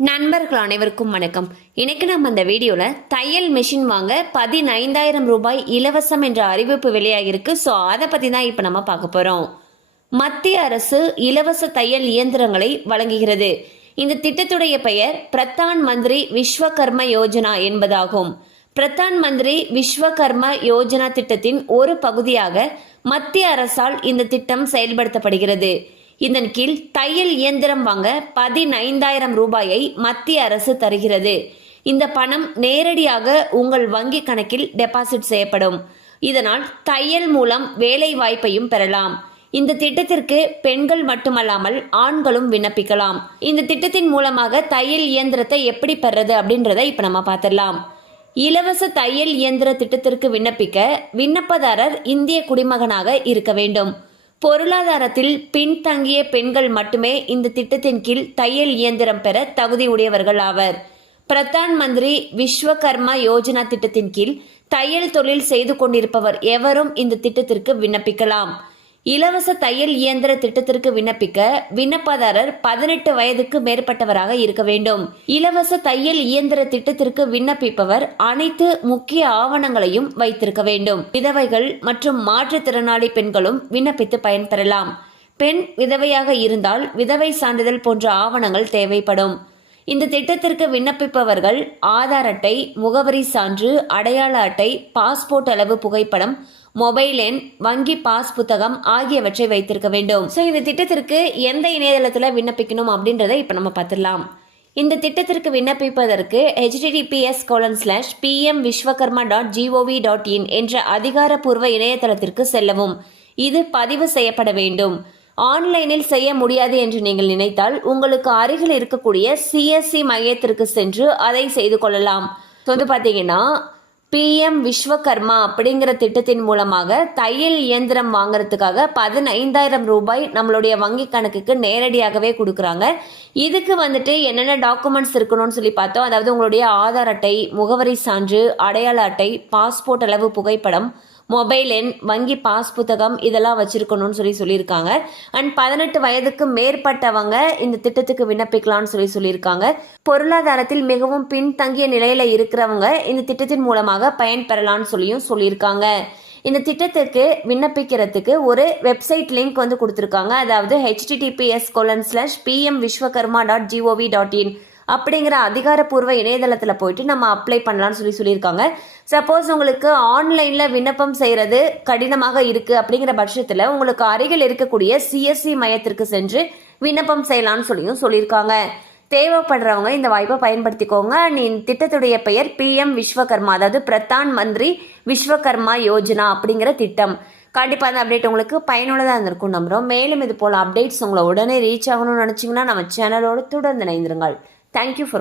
நண்பர்கள் அனைவருக்கும் வணக்கம். இன்னைக்கு நம்ம அந்த வீடியோல தையல் மிஷின் வாங்க 15,000 ரூபாய் இலவசம் என்ற அறிவிப்பு வெளியாகிருக்கு. ஸோ அதை பத்தி தான் இப்ப நம்ம பார்க்க போறோம். மத்திய அரசு இலவச தையல் இயந்திரங்களை வழங்குகிறது. இந்த திட்டத்துடைய பெயர் பிரதான் மந்திரி விஸ்வகர்ம யோஜனா என்பதாகும். பிரதான் மந்திரி விஸ்வகர்ம யோஜனா திட்டத்தின் ஒரு பகுதியாக மத்திய அரசால் இந்த திட்டம் செயல்படுத்தப்படுகிறது. இதன் கீழ் தையல் இயந்திரம் வாங்க 15,000 ரூபாயை மத்திய அரசு தருகிறது. இந்த பணம் நேரடியாக உங்கள் வங்கி கணக்கில் டெபாசிட் செய்யப்படும். இதனால் தையல் மூலம் வேலை வாய்ப்பையும் பெறலாம். இந்த திட்டத்திற்கு பெண்கள் மட்டுமல்லாமல் ஆண்களும் விண்ணப்பிக்கலாம். இந்த திட்டத்தின் மூலமாக தையல் இயந்திரத்தை எப்படி பெறது அப்படின்றத இப்ப நம்ம பார்த்துடலாம். இலவச தையல் இயந்திர திட்டத்திற்கு விண்ணப்பிக்க விண்ணப்பதாரர் இந்திய குடிமகனாக இருக்க வேண்டும். பொருளாதாரத்தில் பின்தங்கிய பெண்கள் மட்டுமே இந்த திட்டத்தின் கீழ் தையல் இயந்திரம் பெற தகுதியுடையவர்கள் ஆவர். பிரதான் மந்திரி விஸ்வகர்மா யோஜனா திட்டத்தின் கீழ் தையல் தொழில் செய்து கொண்டிருப்பவர் எவரும் இந்த திட்டத்திற்கு விண்ணப்பிக்கலாம். இலவச தையல் இயந்திர திட்டத்திற்கு விண்ணப்பிக்க விண்ணப்பதாரர் 18 வயதுக்கு மேற்பட்டவராக இருக்க வேண்டும். இலவச தையல் இயந்திர திட்டத்திற்கு விண்ணப்பிப்பவர் அனைத்து முக்கிய ஆவணங்களையும் வைத்திருக்க வேண்டும். விதவைகள் மற்றும் மாற்றுத்திறனாளி பெண்களும் விண்ணப்பித்து பயன்பெறலாம். பெண் விதவையாக இருந்தால் விதவை சான்றிதழ் போன்ற ஆவணங்கள் தேவைப்படும். இந்த திட்டத்திற்கு விண்ணப்பிப்பவர்கள் ஆதார் அட்டை, முகவரி சான்று, அடையாள அட்டை, பாஸ்போர்ட் அளவு புகைப்படம், மொபைல் எண், வங்கி பாஸ் புத்தகம் ஆகியவற்றை வைத்திருக்க வேண்டும். ஸோ இந்த திட்டத்திற்கு எந்த இணையதளத்தில் விண்ணப்பிக்கணும் அப்படின்றத இப்போ நம்ம பார்த்துடலாம். இந்த திட்டத்திற்கு விண்ணப்பிப்பதற்கு https:/pmvishwakarma.gov.in என்ற அதிகாரப்பூர்வ இணையதளத்திற்கு செல்லவும். இது பதிவு செய்யப்பட வேண்டும். ஆன்லைனில் செய்ய முடியாது என்று நீங்கள் நினைத்தால் உங்களுக்கு அருகில் இருக்கக்கூடிய CSC மையத்திற்கு சென்று அதை செய்து கொள்ளலாம். வந்து பார்த்தீங்கன்னா PM விஸ்வகர்மா அப்படிங்கிற திட்டத்தின் மூலமாக தையல் இயந்திரம் வாங்குறதுக்காக 15,000 ரூபாய் நம்மளுடைய வங்கி கணக்குக்கு நேரடியாகவே கொடுக்குறாங்க. இதுக்கு வந்துட்டு என்னென்ன டாக்குமெண்ட்ஸ் இருக்கணும்னு சொல்லி பார்த்தோம். அதாவது உங்களுடைய ஆதார் அட்டை, முகவரி சான்று, அடையாள அட்டை, பாஸ்போர்ட் அளவு புகைப்படம், மொபைல் எண், வங்கி பாஸ் புத்தகம் இதெல்லாம் வச்சிருக்கணும்னு சொல்லியிருக்காங்க. அண்ட் 18 வயதுக்கு மேற்பட்டவங்க இந்த திட்டத்துக்கு விண்ணப்பிக்கலாம்னு சொல்லியிருக்காங்க. பொருளாதாரத்தில் மிகவும் பின்தங்கிய நிலையில இருக்கிறவங்க இந்த திட்டத்தின் மூலமாக பயன்பெறலாம்னு சொல்லியிருக்காங்க. இந்த திட்டத்துக்கு விண்ணப்பிக்கிறதுக்கு ஒரு வெப்சைட் லிங்க் வந்து கொடுத்துருக்காங்க. அதாவது https:/pmvishwakarma.gov.in அப்படிங்கிற அதிகாரப்பூர்வ இணையதளத்தில் போயிட்டு நம்ம அப்ளை பண்ணலாம்னு சொல்லியிருக்காங்க. சப்போஸ் உங்களுக்கு ஆன்லைனில் விண்ணப்பம் செய்கிறது கடினமாக இருக்குது அப்படிங்கிற பட்சத்தில் உங்களுக்கு அருகில் இருக்கக்கூடிய CSC மையத்திற்கு சென்று விண்ணப்பம் செய்யலாம்னு சொல்லியிருக்காங்க. தேவைப்படுறவங்க இந்த வாய்ப்பை பயன்படுத்திக்கோங்க. இந்த திட்டத்துடைய பெயர் PM விஸ்வகர்மா, அதாவது பிரதான் மந்திரி விஸ்வகர்மா யோஜனா அப்படிங்கிற திட்டம். கண்டிப்பாக அந்த அப்டேட் உங்களுக்கு பயனுள்ளதாக இருந்திருக்கும் நம்புகிறோம். மேலும் இது போல் அப்டேட்ஸ் உங்களை உடனே ரீச் ஆகணும்னு நினச்சிங்கன்னா நம்ம சேனலோடு தொடர்ந்து இணைந்திருங்கள். Thank you for